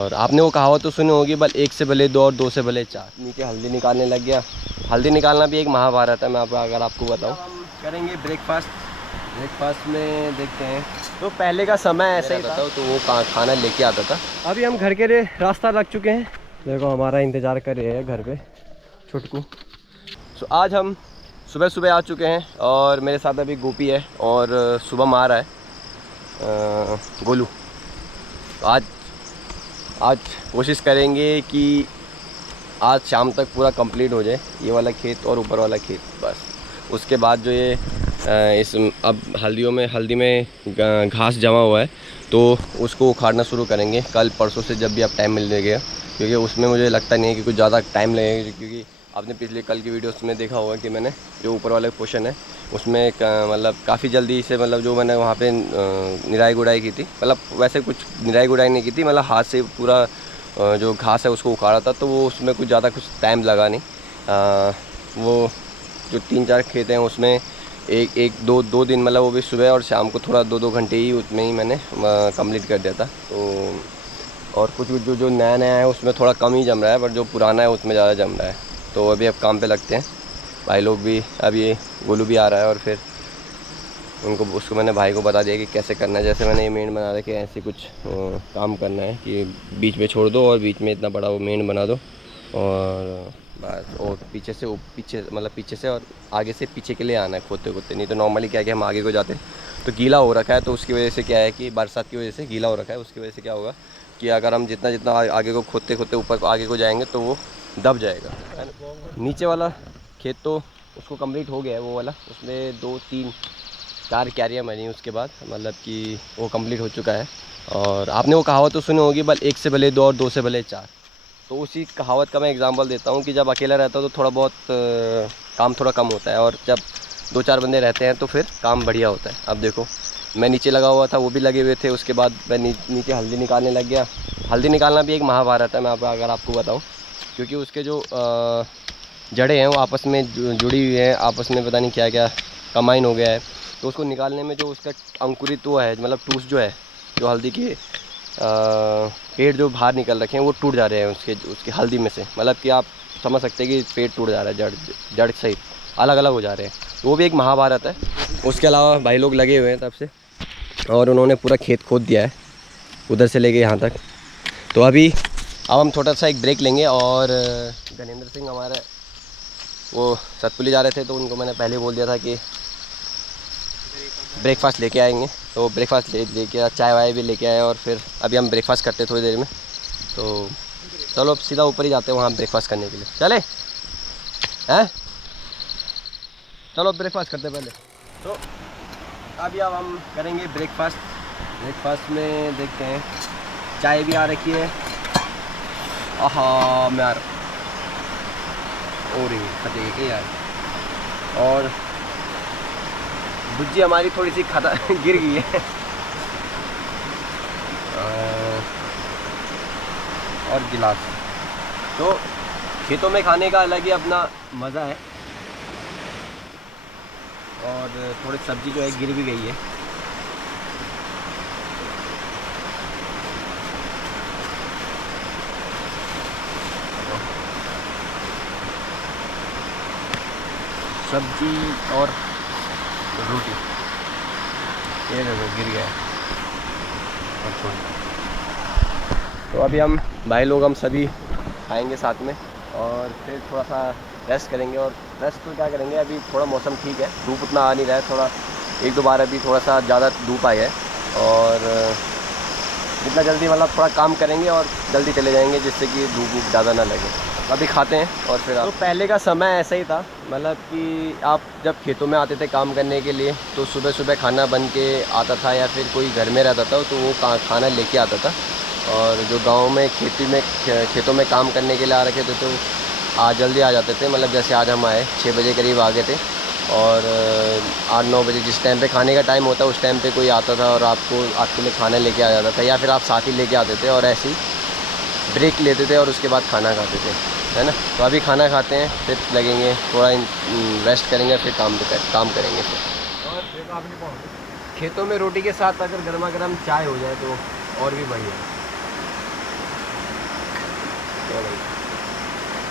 और आपने वो कहावत तो सुनी होगी, बल एक से भले दो और दो से भले चार। नीचे हल्दी निकालने लग गया। हल्दी निकालना भी एक महाभारत है, मैं अगर आपको बताऊं। हम करेंगे ब्रेकफास्ट में देखते हैं। तो पहले का समय ऐसा ही था, तो वो खाना लेके आता था। अभी हम घर के लिए रास्ता लग चुके हैं। देखो हमारा इंतज़ार कर रहे हैं घर पे छुटकू। तो आज हम सुबह सुबह आ चुके हैं और मेरे साथ अभी गोपी है और शुभम आ रहा है, गोलू। तो आज कोशिश करेंगे कि आज शाम तक पूरा कंप्लीट हो जाए ये वाला खेत और ऊपर वाला खेत। बस उसके बाद जो ये इस अब हल्दी में घास जमा हुआ है तो उसको उखाड़ना शुरू करेंगे कल परसों से, जब भी आप टाइम मिल गया। क्योंकि उसमें मुझे लगता नहीं है कि कुछ ज़्यादा टाइम लगेगा, क्योंकि आपने पिछले कल की वीडियोस में देखा होगा कि मैंने जो ऊपर वाला पोर्शन है उसमें मतलब काफ़ी जल्दी से, मतलब जो मैंने वहाँ पे निराई गुड़ाई की थी, मतलब वैसे कुछ निराई गुड़ाई नहीं की थी, मतलब हाथ से पूरा जो घास है उसको उखाड़ा था। तो वो उसमें कुछ ज़्यादा कुछ टाइम लगा नहीं। वो जो 3-4 खेत हैं उसमें एक दो दिन, मतलब वो भी सुबह और शाम को थोड़ा 2-2 घंटे ही उसमें ही मैंने कंप्लीट कर दिया था। तो और कुछ जो नया है उसमें थोड़ा कम ही जम रहा है, पर जो पुराना है उसमें ज़्यादा जम रहा है। तो अभी अब काम पे लगते हैं। भाई लोग भी, अभी गोलू भी आ रहा है और फिर उसको मैंने भाई को बता दिया कि कैसे करना है। जैसे मैंने ये मेन बना रखे ऐसे कुछ काम करना है कि बीच में छोड़ दो और बीच में इतना बड़ा वो मेन बना दो और बस। और पीछे से और आगे से पीछे के लिए आना है खोदते। नहीं तो नॉर्मली क्या है कि हम आगे को जाते हैं तो गीला हो रखा है, तो उसकी वजह से क्या है कि बरसात की वजह से गीला हो रखा है। उसकी वजह से क्या होगा कि अगर हम जितना आगे को खोदते ऊपर आगे को जाएंगे तो वो दब जाएगा, है ना। नीचे वाला खेत तो उसको कंप्लीट हो गया है वो वाला, उसमें 2-3-4 क्यारियाँ बनी उसके बाद, मतलब कि वो कंप्लीट हो चुका है। और आपने वो कहावत तो सुनी होगी, बल एक से भले दो और दो से भले चार। तो उसी कहावत का मैं एग्जांपल देता हूँ कि जब अकेला रहता हूँ तो थोड़ा बहुत काम थोड़ा कम होता है, और जब 2-4 बंदे रहते हैं तो फिर काम बढ़िया होता है। अब देखो मैं नीचे लगा हुआ था, वो भी लगे हुए थे। उसके बाद मैं नीचे हल्दी निकालने लग गया। हल्दी निकालना भी एक महाभारत है, मैं अगर आपको बताऊँ, क्योंकि उसके जो जड़ें हैं वो आपस में जुड़ी हुई हैं, आपस में पता नहीं क्या क्या कम्बाइन हो गया है। तो उसको निकालने में जो उसका अंकुरित वो है, मतलब टूस जो है, जो हल्दी के पेड़ जो बाहर निकल रखे हैं वो टूट जा रहे हैं उसके हल्दी में से। मतलब कि आप समझ सकते हैं कि पेड़ टूट जा रहा है, जड़ सहित अलग अलग हो जा रहे हैं। वो भी एक महाभारत है। उसके अलावा भाई लोग लगे हुए हैं तब से, और उन्होंने पूरा खेत खोद दिया है उधर से लेके यहाँ तक। तो अब हम छोटा सा एक ब्रेक लेंगे। और धनेंद्र सिंह हमारे वो सतपुली जा रहे थे, तो उनको मैंने पहले बोल दिया था कि ब्रेकफास्ट लेके आएंगे। तो ब्रेकफास्ट लेके चाय वाय भी लेके आए, और फिर अभी हम ब्रेकफास्ट करते थोड़ी देर में। तो चलो अब सीधा ऊपर ही जाते हैं वहाँ ब्रेकफास्ट करने के लिए। चले हैं, चलो ब्रेकफास्ट करते पहले। तो अभी अब हम करेंगे ब्रेकफास्ट में देखते हैं। चाय भी आ रखी है। आहा मैं यार और खतरे के यार। और भुज्जी हमारी थोड़ी सी गिर गई है। और गिलास। तो खेतों में खाने का अलग ही अपना मज़ा है। और थोड़ी सब्जी जो है गिर भी गई है। सब्जी और रोटी, ये देखो गिर गया है। तो अभी हम भाई लोग हम सभी खाएंगे साथ में, और फिर थोड़ा सा रेस्ट करेंगे। और रेस्ट तो क्या करेंगे, अभी थोड़ा मौसम ठीक है, धूप उतना आ नहीं रहा है। थोड़ा 1-2 बार अभी थोड़ा सा ज़्यादा धूप आई है, और जितना जल्दी मतलब थोड़ा काम करेंगे और जल्दी चले जाएंगे, जिससे कि धूप ज़्यादा ना लगे। अभी खाते हैं और फिर तो पहले का समय ऐसा ही था, मतलब कि आप जब खेतों में आते थे काम करने के लिए तो सुबह सुबह खाना बन के आता था, या फिर कोई घर में रहता था तो वो खाना लेके आता था। और जो गांव में खेतों में काम करने के लिए आ रखे थे तो जल्दी आ जाते थे। मतलब जैसे आज हम आए 6 बजे करीब आ गए थे, और 8-9 बजे जिस टाइम पे खाने का टाइम होता है उस टाइम पे कोई आता था और आपके लिए खाना लेके आ जाता था, या फिर आप साथ ही लेके आते थे, और ऐसे ही ब्रेक लेते थे और उसके बाद खाना खाते थे, है ना। तो अभी खाना खाते हैं, फिर लगेंगे थोड़ा रेस्ट करेंगे, फिर काम करेंगे फिर। और खेतों में रोटी के साथ अगर गर्मा गर्म चाय हो जाए तो और भी बढ़िया। तो भाई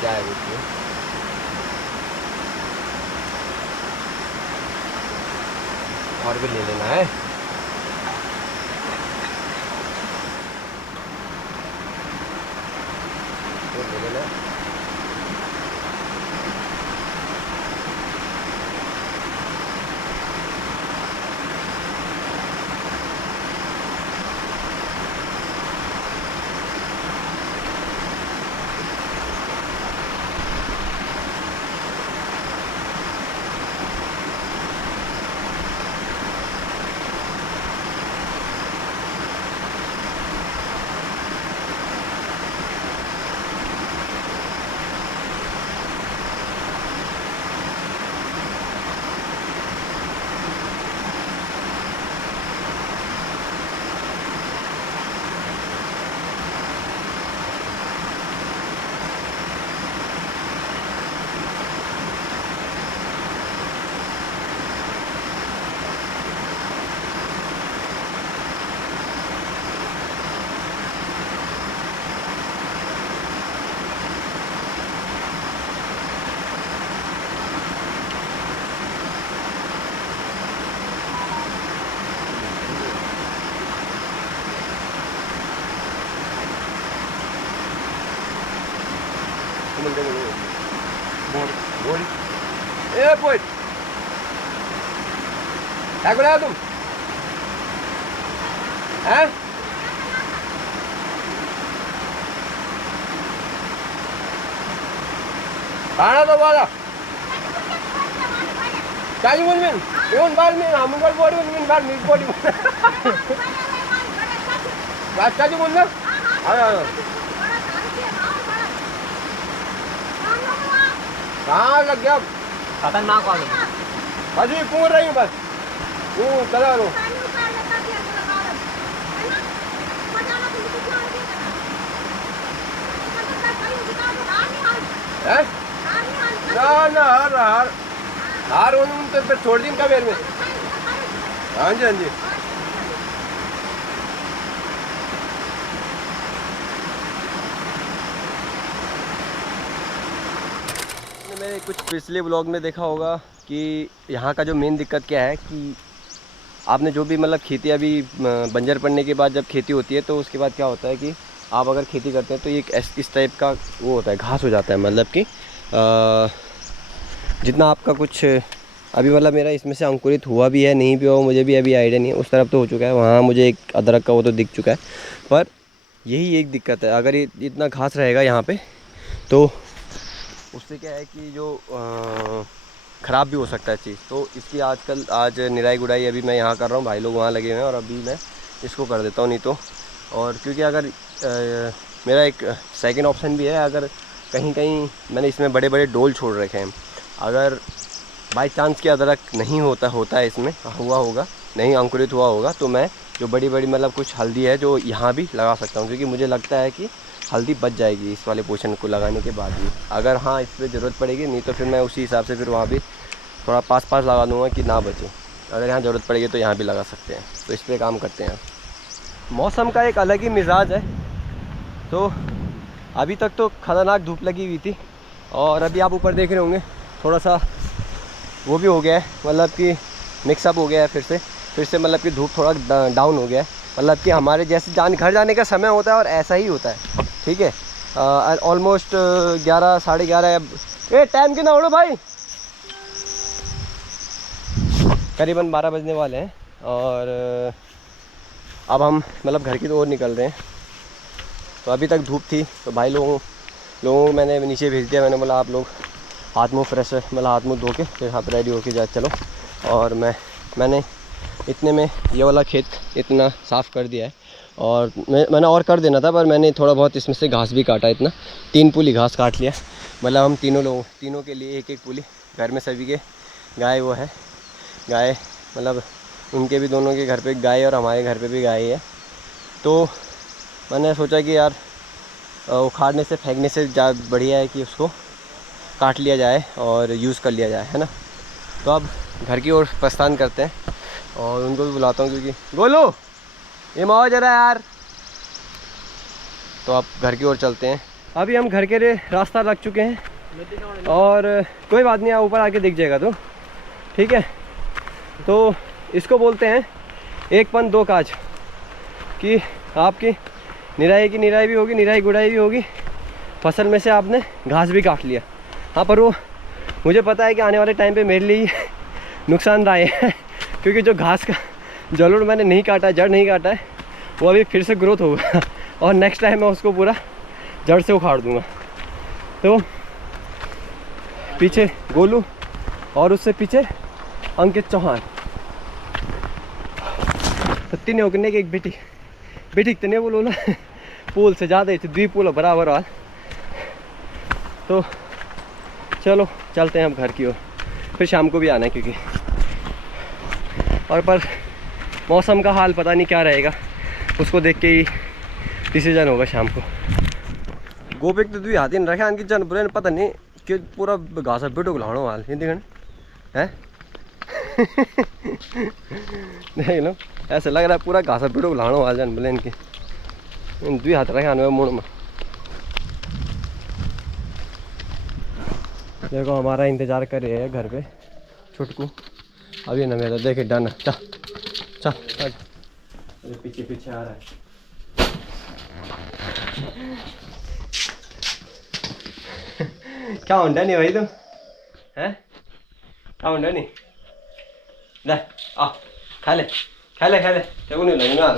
क्या है इसमें, और भी ले लेना है। तो ले लेना। क्या कराया तुम हैं? खाना तो वाला चाची बोल में इवन बाल में हम बाल बॉडी में बाल में बॉडी में चाची बोल ना कहाँ लग गया खतरनाक आ गया अजी कूद रही हूँ बस वो चला लो ना ना हार तो फिर छोड़ दी इनका बेर में। हाँ जी हाँ जी मैंने कुछ पिछले ब्लॉग में देखा होगा कि यहाँ का जो मेन दिक्कत क्या है कि आपने जो भी मतलब खेती अभी बंजर पड़ने के बाद जब खेती होती है तो उसके बाद क्या होता है कि आप अगर खेती करते हैं तो ये इस टाइप का वो होता है, घास हो जाता है। मतलब कि जितना आपका कुछ अभी मतलब मेरा इसमें से अंकुरित हुआ भी है नहीं भी हुआ मुझे भी अभी आइडिया नहीं है। उस तरफ तो हो चुका है, वहाँ मुझे एक अदरक का वो तो दिख चुका है, पर यही एक दिक्कत है अगर इतना घास रहेगा यहाँ पे तो उससे क्या है कि जो ख़राब भी हो सकता है चीज़। तो इसकी आज निराई गुड़ाई अभी मैं यहाँ कर रहा हूँ, भाई लोग वहाँ लगे हुए हैं और अभी मैं इसको कर देता हूँ। नहीं तो और क्योंकि अगर मेरा एक सेकंड ऑप्शन भी है, अगर कहीं मैंने इसमें बड़े बड़े डोल छोड़ रखे हैं, अगर बाई चांस की अदरक नहीं होता है इसमें होगा नहीं अंकुरित हुआ होगा तो मैं जो बड़ी मतलब कुछ हल्दी है जो यहाँ भी लगा सकता हूँ, क्योंकि मुझे लगता है कि हल्दी बच जाएगी इस वाले पोर्शन को लगाने के बाद भी। अगर हाँ इस पर ज़रूरत पड़ेगी, नहीं तो फिर मैं उसी हिसाब से फिर वहाँ भी थोड़ा पास लगा दूँगा कि ना बचे। अगर यहाँ ज़रूरत पड़ेगी तो यहाँ भी लगा सकते हैं, तो इस पर काम करते हैं। मौसम का एक अलग ही मिजाज है। तो अभी तक तो खतरनाक धूप लगी हुई थी और अभी आप ऊपर देख रहे होंगे थोड़ा सा वो भी हो गया है, मतलब कि मिक्सअप हो गया है फिर से मतलब कि धूप थोड़ा डाउन हो गया है। मतलब कि हमारे जैसे घर जाने का समय होता है और ऐसा ही होता है, ठीक है। ऑलमोस्ट 11 साढ़े 11 टाइम कितना हो भाई, करीबन 12 बजने वाले हैं और अब हम मतलब घर की ओर निकल रहे हैं। तो अभी तक धूप थी तो भाई लोगों को मैंने नीचे भेज दिया। मैंने बोला आप लोग हाथ मुँह फ्रेश मतलब हाथ मुँह धो के फिर हाथ रेडी होके जा चलो। और मैंने इतने में ये वाला खेत इतना साफ़ कर दिया है और मैंने और कर देना था, पर मैंने थोड़ा बहुत इसमें से घास भी काटा। इतना 3 पुली घास काट लिया। मतलब हम तीनों के लिए एक पुली, घर में सभी के गाय वो है गाय, मतलब उनके भी दोनों के घर पे गाय और हमारे घर पे भी गाय है। तो मैंने सोचा कि यार उखाड़ने से फेंकने से बढ़िया है कि उसको काट लिया जाए और यूज़ कर लिया जाए, है ना। तो अब घर की ओर प्रस्थान करते हैं और उनको भी बुलाता हूँ, क्योंकि गोलू ये माओ जरा यार। तो अब घर की ओर चलते हैं अभी हम घर के लिए रास्ता रख चुके हैं और कोई बात नहीं, आप ऊपर आके दिख जाएगा तो ठीक है। तो इसको बोलते हैं एक पन दो काज, कि आपकी निराई की निराई भी होगी, निराई गुड़ाई भी होगी, फसल में से आपने घास भी काट लिया। हाँ, पर वो मुझे पता है कि आने वाले टाइम पे मेरे लिए नुकसानदायक है, क्योंकि जो घास का जलोड़ मैंने नहीं काटा है, जड़ नहीं काटा है, वो अभी फिर से ग्रोथ होगा और नेक्स्ट टाइम मैं उसको पूरा जड़ से उखाड़ दूँगा। तो पीछे गोलू और उससे पीछे अंकित चौहान, तो तीन होने की एक बेटी इतने बोलो ना, पुल से ज़्यादा ही द्वी पुल बराबर हाल। तो चलो चलते हैं हम घर की ओर, फिर शाम को भी आना है क्योंकि, और पर मौसम का हाल पता नहीं क्या रहेगा, उसको देख के ही डिसीजन होगा शाम को। गोपिक तो दुई हाथी रखे आन की जन बुरे पता नहीं कि पूरा घासा बेटो को लाणो हाल हिंदी है देख लो, ऐसे लग रहा है पूरा घासा बेटो को लाणो हाल जन बोले इनके, इन दुई हाथ रखे आने मुड़ में। देखो हमारा इंतजार कर रहे हैं घर पे छुटकू, अभी ना मेरा देखे डन, चल चल पीछे पीछे आ रहा है। क्या होंडा नहीं भाई तुम हैं, क्या होंडा नहीं, ले आ खा ले, देखो नहीं लगेगा।